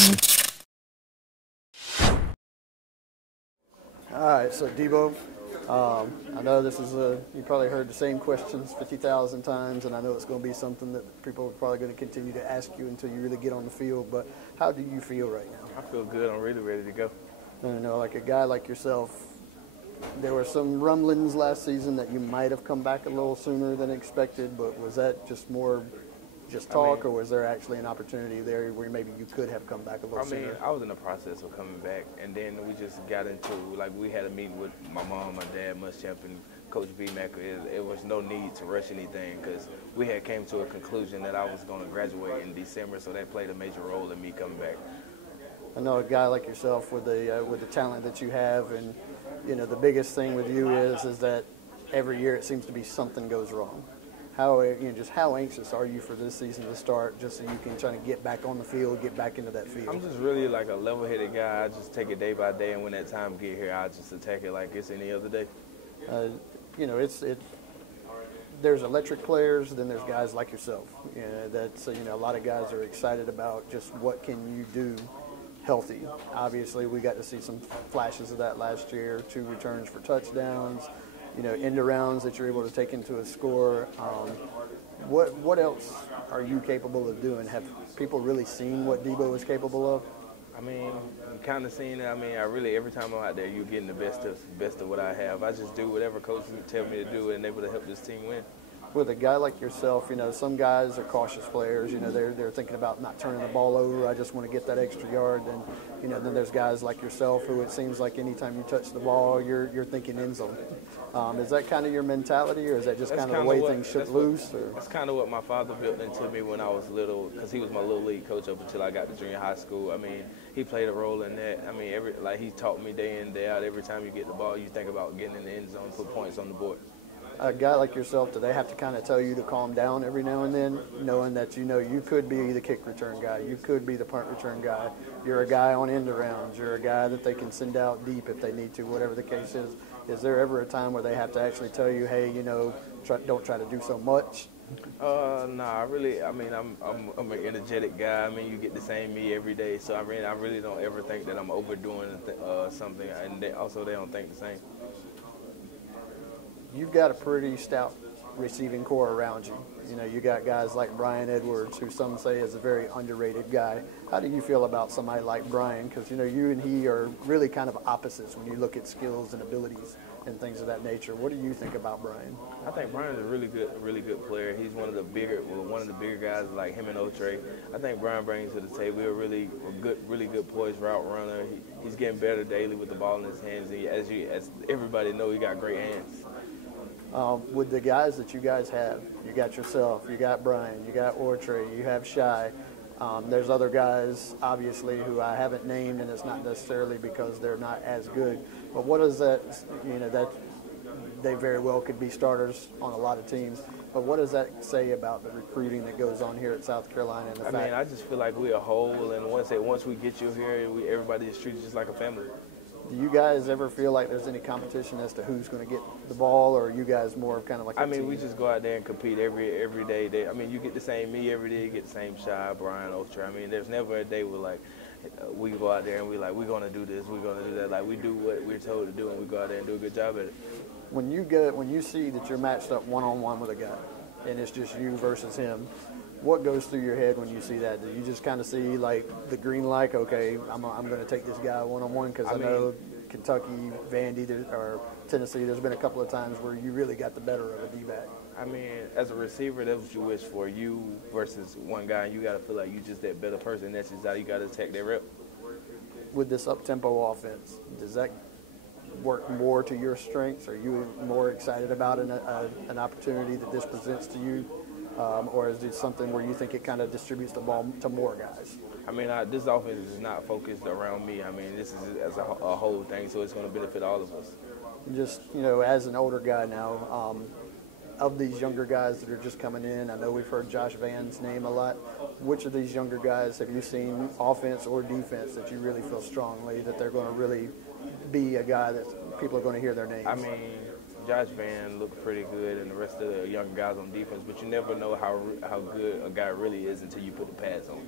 All right, so Deebo, I know this is you probably heard the same questions 50,000 times, and I know it's going to be something that people are probably going to continue to ask you until you really get on the field, but how do you feel right now? I feel good. I'm really ready to go. Like a guy like yourself, there were some rumblings last season that you might have come back a little sooner than expected, but was that just more talk, or was there actually an opportunity there where maybe you could have come back a little sooner? I was in the process of coming back, and then we just got into, we had a meeting with my mom, my dad, Muschamp, and Coach B. Mack. It was no need to rush anything because we had came to a conclusion that I was going to graduate in December, so that played a major role in me coming back. I know a guy like yourself with the talent that you have, and the biggest thing with you is that every year it seems to be something goes wrong. How anxious are you for this season to start, just so you can try to get back on the field, get back into that field? I'm just really like a level-headed guy. I just take it day by day, and when that time get here, I just attack it like it's any other day. There's electric players, then there's guys like yourself. A lot of guys are excited about just what can you do healthy. Obviously, we got to see some flashes of that last year, 2 returns for touchdowns. End arounds that you're able to take into a score. What else are you capable of doing? Have people really seen what Deebo is capable of? You kind of seen it. Every time I'm out there, you're getting the best of what I have. I just do whatever coaches tell me to do and able to help this team win. With a guy like yourself, some guys are cautious players. They're thinking about not turning the ball over. I just want to get that extra yard. And then there's guys like yourself who it seems like anytime you touch the ball, you're thinking end zone. Is that kind of your mentality, or is that just kind of the way things shook loose? That's kind of what my father built into me when I was little, because he was my little league coach up until I got to junior high school. He played a role in that. He taught me day in, day out. Every time you get the ball, you think about getting in the end zone, put points on the board. A guy like yourself, do they have to kind of tell you to calm down every now and then, knowing that you could be the kick return guy, you could be the punt return guy, you're a guy on end arounds, you're a guy that they can send out deep if they need to, whatever the case is. Is there ever a time where they have to actually tell you, hey, don't try to do so much? Nah, I'm an energetic guy. You get the same me every day, so I really don't ever think that I'm overdoing something, and they don't think the same. You've got a pretty stout receiving core around you. You got guys like Brian Edwards, who some say is a very underrated guy. How do you feel about somebody like Brian? Because, you and he are really kind of opposites when you look at skills and abilities and things of that nature. What do you think about Brian? I think Brian's a really good player. He's one of the bigger guys like him and Otre. I think Brian brings to the table a really good poised route runner. He's getting better daily with the ball in his hands. And as everybody knows, he got great hands. With the guys that you guys have, you got yourself, you got Brian, you got Ortre, you have Shy. There's other guys, obviously, who I haven't named, and it's not necessarily because they're not as good. But what is that, that they very well could be starters on a lot of teams. But what does that say about the recruiting that goes on here at South Carolina? And I just feel like we're a whole, and once we get you here, everybody is treated just like a family. Do you guys ever feel like there's any competition as to who's going to get the ball, or are you guys more kind of like a team? We just go out there and compete every day. You get the same me every day, you get the same Shy, Brian, Oster. there's never a day where, we go out there and we're going to do this, we're going to do that. We do what we're told to do, and we go out there and do a good job at it. When you see that you're matched up one-on-one with a guy, and it's just you versus him, what goes through your head when you see that? Do you just kind of see the green light? Okay, I'm going to take this guy one-on-one, because I know Kentucky, Vandy, or Tennessee, there's been a couple of times where you really got the better of a D-back. As a receiver, that's what you wish for. You versus one guy, and you got to feel like you're just that better person. That's just how you got to attack that rep. With this up-tempo offense, does that work more to your strengths? Are you more excited about an opportunity that this presents to you? Or is it something where you think it kind of distributes the ball to more guys? This offense is not focused around me. This is as a whole thing, so it's going to benefit all of us. Just, as an older guy now, of these younger guys that are just coming in, I know we've heard Josh Van's name a lot. Which of these younger guys have you seen, offense or defense, that you really feel strongly that they're going to really be a guy that people are going to hear their names? Josh Van looked pretty good, and the rest of the young guys on defense, but you never know how good a guy really is until you put the pads on.